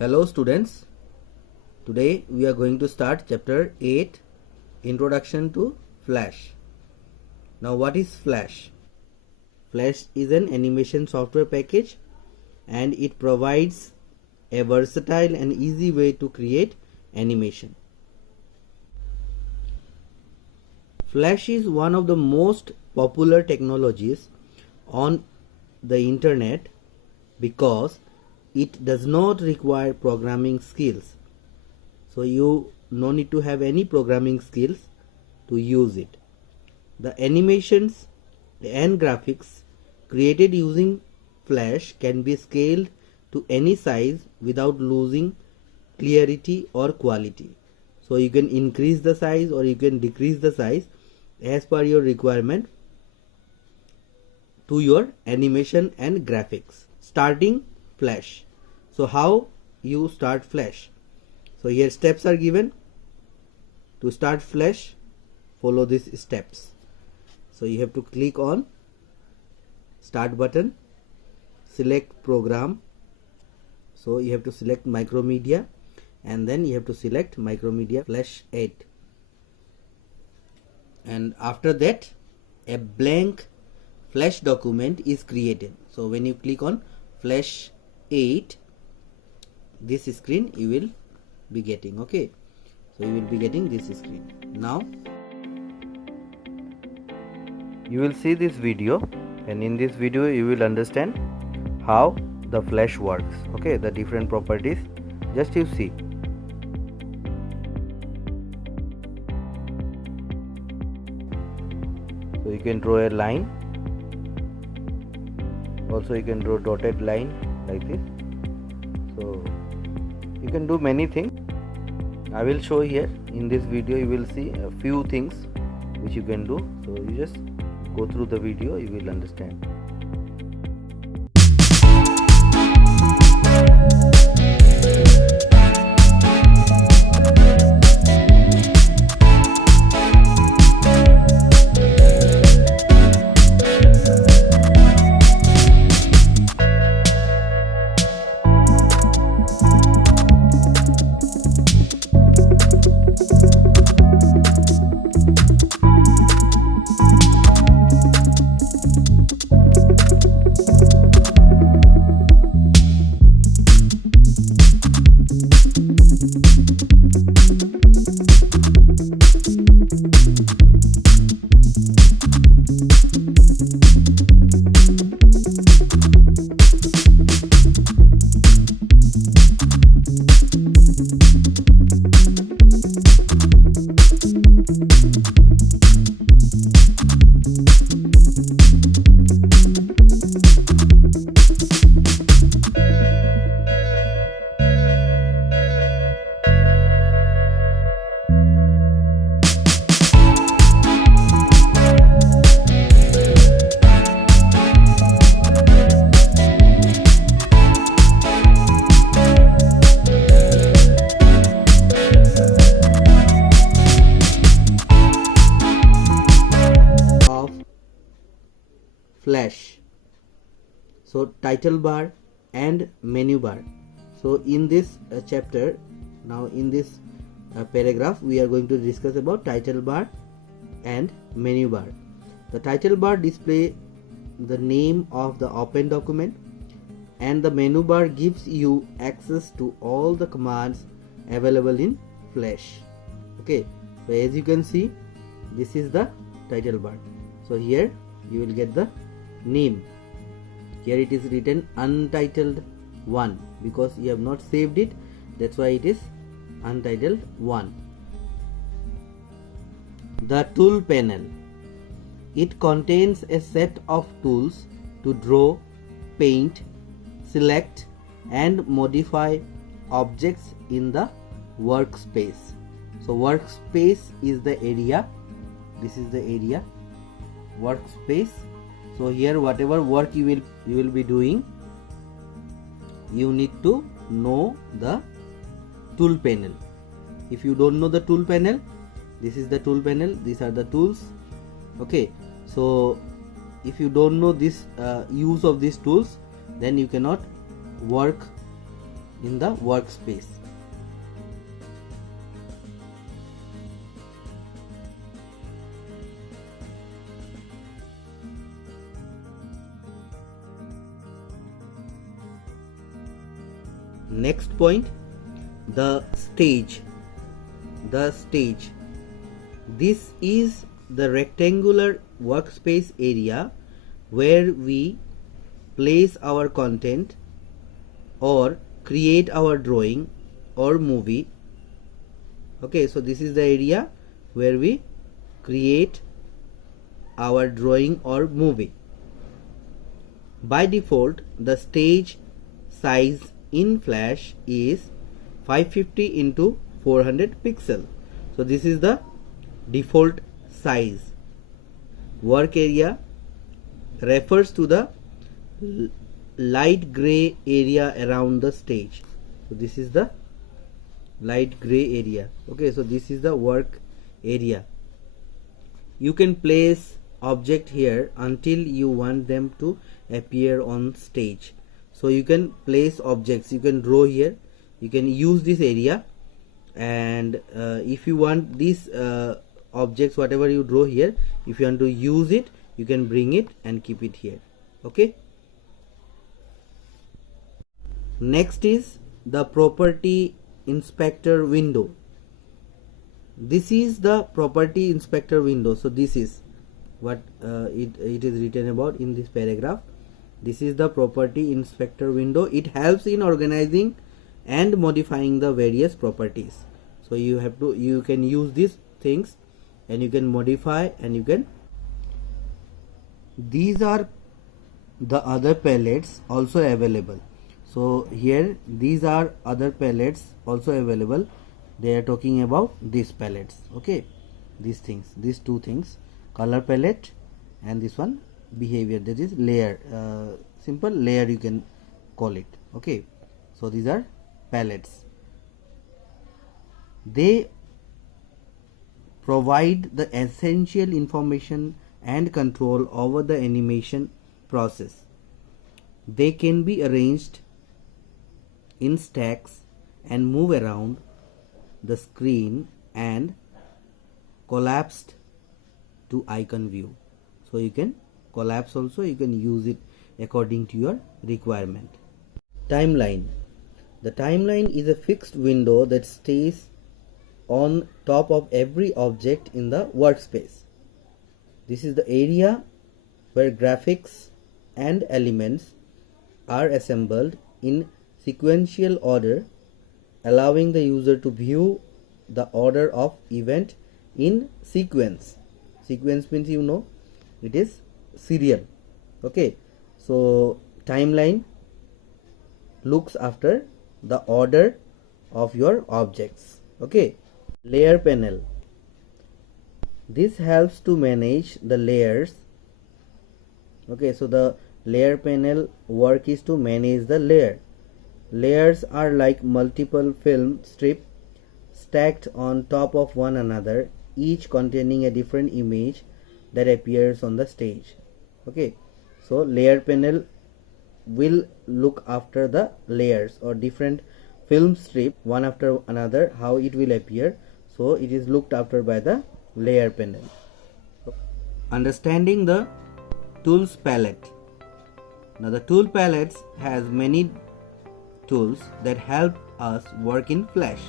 Hello students, today we are going to start chapter 8, Introduction to Flash. Now what is Flash? Flash is an animation software package and it provides a versatile and easy way to create animation. Flash is one of the most popular technologies on the internet because it does not require programming skills. So you no need to have any programming skills to use it. The animations and graphics created using Flash can be scaled to any size without losing clarity or quality. So you can increase the size or you can decrease the size as per your requirement to your animation and graphics. Starting Flash. So how you start Flash? So here steps are given. To start Flash, follow these steps. So you have to click on start button, select program. So you have to select Micromedia and then you have to select Micromedia Flash 8. And after that a blank Flash document is created. So when you click on Flash 8, this screen you will be getting. Okay, so you will be getting this screen. Now you will see this video, and in this video you will understand how the Flash works. Okay, the different properties, just you see. So you can draw a line, also you can draw dotted line like this. So you can do many things. I will show here in this video. You will see a few things which you can do. So you just go through the video, you will understand. Flash. So title bar and menu bar. So in this chapter, now in this paragraph, we are going to discuss about title bar and menu bar. The title bar display the name of the open document, and the menu bar gives you access to all the commands available in Flash. Okay, so as you can see, this is the title bar. So here you will get the name. Here it is written untitled 1 because you have not saved it, that's why it is untitled 1. The tool panel. It contains a set of tools to draw, paint, select and modify objects in the workspace. So workspace is the area, this is the area, workspace. So here whatever work you will be doing, you need to know the tool panel. If you don't know the tool panel, this is the tool panel, these are the tools. Okay, so if you don't know this use of these tools, then you cannot work in the workspace. Next point, the stage. The stage. This is the rectangular workspace area where we place our content or create our drawing or movie. Okay, so this is the area where we create our drawing or movie. By default, the stage size in Flash is 550 into 400 pixel. So this is the default size. Work area refers to the light gray area around the stage. So this is the light gray area. Okay, so this is the work area. You can place object here until you want them to appear on stage. So you can place objects, you can draw here, you can use this area, and if you want these objects, whatever you draw here, if you want to use it, you can bring it and keep it here. Okay. Next is the property inspector window. This is the property inspector window. So this is what it is written about in this paragraph. This is the property inspector window. It helps in organizing and modifying the various properties. So you can use these things and you can modify, and you can. These are the other palettes also available. So here these are other palettes also available. They are talking about these palettes. Okay, these things, these two things, color palette and this one behavior, that is layer, simple layer you can call it. Okay, so these are palettes. They provide the essential information and control over the animation process. They can be arranged in stacks and move around the screen and collapsed to icon view. So you can collapse also, you can use it according to your requirement. Timeline. The timeline is a fixed window that stays on top of every object in the workspace. This is the area where graphics and elements are assembled in sequential order, allowing the user to view the order of event in sequence. Sequence means, you know, it is serial. Okay, so timeline looks after the order of your objects. Okay, layer panel. This helps to manage the layers. Okay, so the layer panel work is to manage the layer. Layers are like multiple film strips stacked on top of one another, each containing a different image that appears on the stage. Okay, so layer panel will look after the layers or different film strip one after another, how it will appear. So it is looked after by the layer panel. Understanding the tools palette. Now the tool palettes has many tools that help us work in Flash.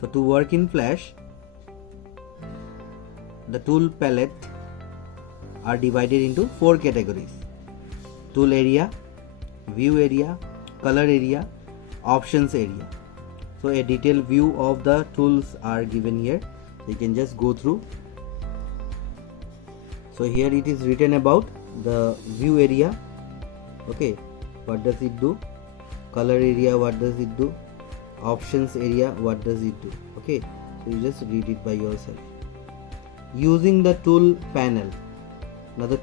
So to work in Flash, the tool palette are divided into 4 categories: tool area, view area, color area, options area. So a detailed view of the tools are given here. You can just go through. So here it is written about the view area. Okay, what does it do? Color area, what does it do? Options area, what does it do? Okay, so you just read it by yourself. Using the tool panel. Now the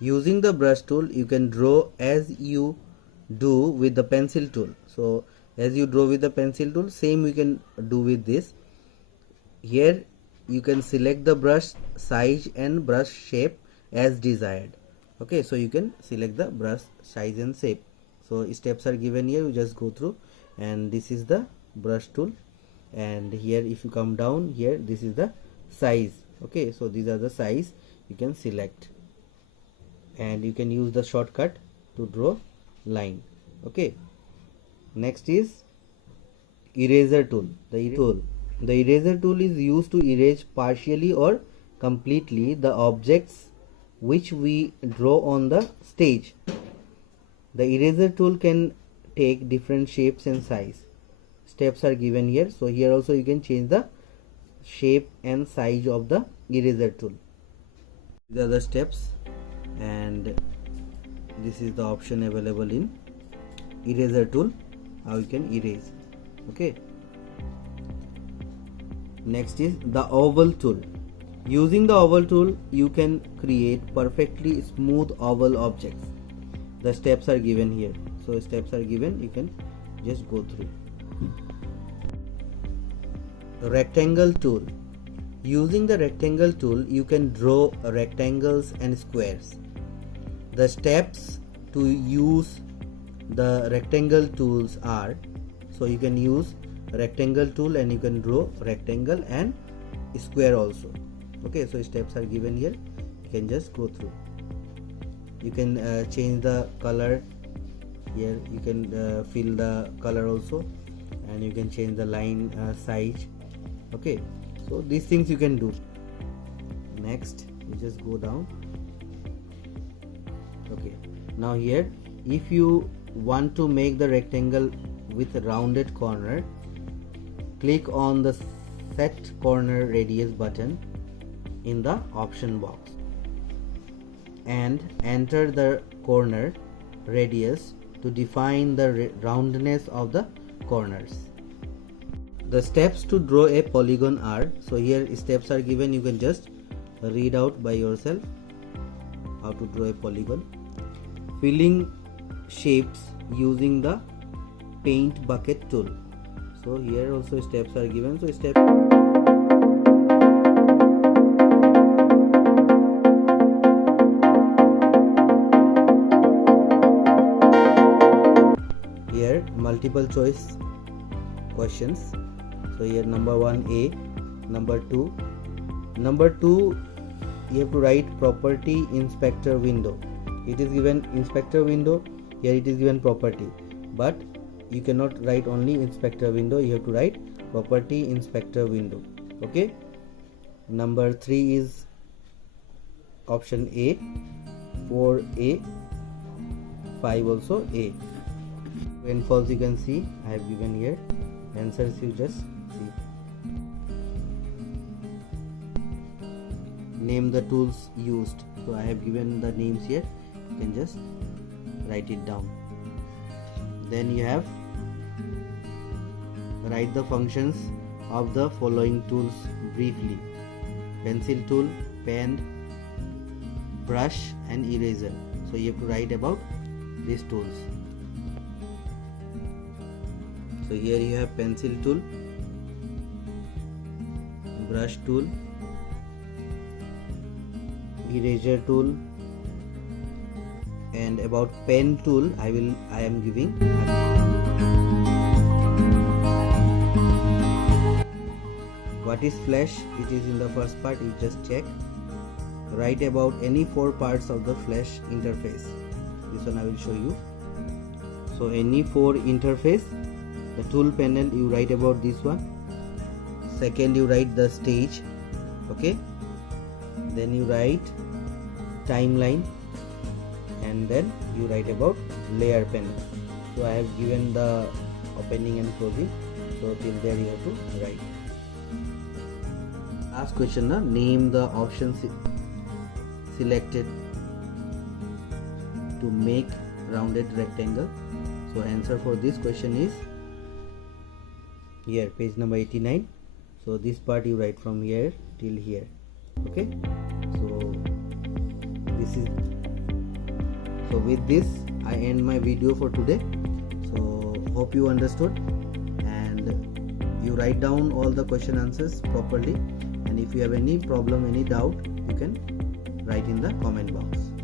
Using the brush tool, you can draw as you do with the pencil tool. So as you draw with the pencil tool, same we can do with this. Here you can select the brush size and brush shape as desired. Okay, so you can select the brush size and shape. So steps are given here, you just go through, and this is the brush tool, and here if you come down here, this is the size. Okay, so these are the size you can select, and you can use the shortcut to draw line. Okay, next is eraser tool. The eraser tool is used to erase partially or completely the objects which we draw on the stage. The eraser tool can take different shapes and size. Steps are given here. So here also you can change the shape and size of the eraser tool. These are the steps, and this is the option available in eraser tool, how you can erase. Okay, next is the oval tool. Using the oval tool, you can create perfectly smooth oval objects. The steps are given here. So steps are given, you can just go through. Rectangle tool. Using the rectangle tool, you can draw rectangles and squares. The steps to use the rectangle tools are, so you can use rectangle tool and you can draw rectangle and square also. Okay, so steps are given here, you can just go through. You can change the color here, you can fill the color also, and you can change the line size. Okay, so these things you can do. Next, you just go down. Okay, now here if you want to make the rectangle with a rounded corner, click on the set corner radius button in the option box and enter the corner radius to define the roundness of the corners. The steps to draw a polygon are, so here steps are given, you can just read out by yourself how to draw a polygon. Filling shapes using the paint bucket tool. So here also steps are given. So step here multiple choice questions. So here number 1A, number 2 you have to write property inspector window. It is given inspector window, here it is given property, but you cannot write only inspector window, you have to write property inspector window. Okay, number 3 is option A, 4A, 5 also A. When false you can see I have given here answers, you just see. Name the tools used, so I have given the names here, you can just write it down. Then you have write the functions of the following tools briefly: pencil tool, pen, brush and eraser. So you have to write about these tools. So here you have pencil tool, brush tool, eraser tool, and about pen tool I am giving. What is flash? It is in the first part, you just check. Write about any 4 parts of the flash interface. This one I will show you. So any 4 interface, the tool panel, you write about this one. Second, you write the stage. Okay, then you write timeline, and then you write about layer panel. So I have given the opening and closing, so till there you have to write. Last question now, name the options selected to make rounded rectangle. So answer for this question is here, page number 89. So this part you write from here till here. Okay, so this is So with this I end my video for today. So hope you understood, and you write down all the question answers properly, and if you have any problem, any doubt, you can write in the comment box.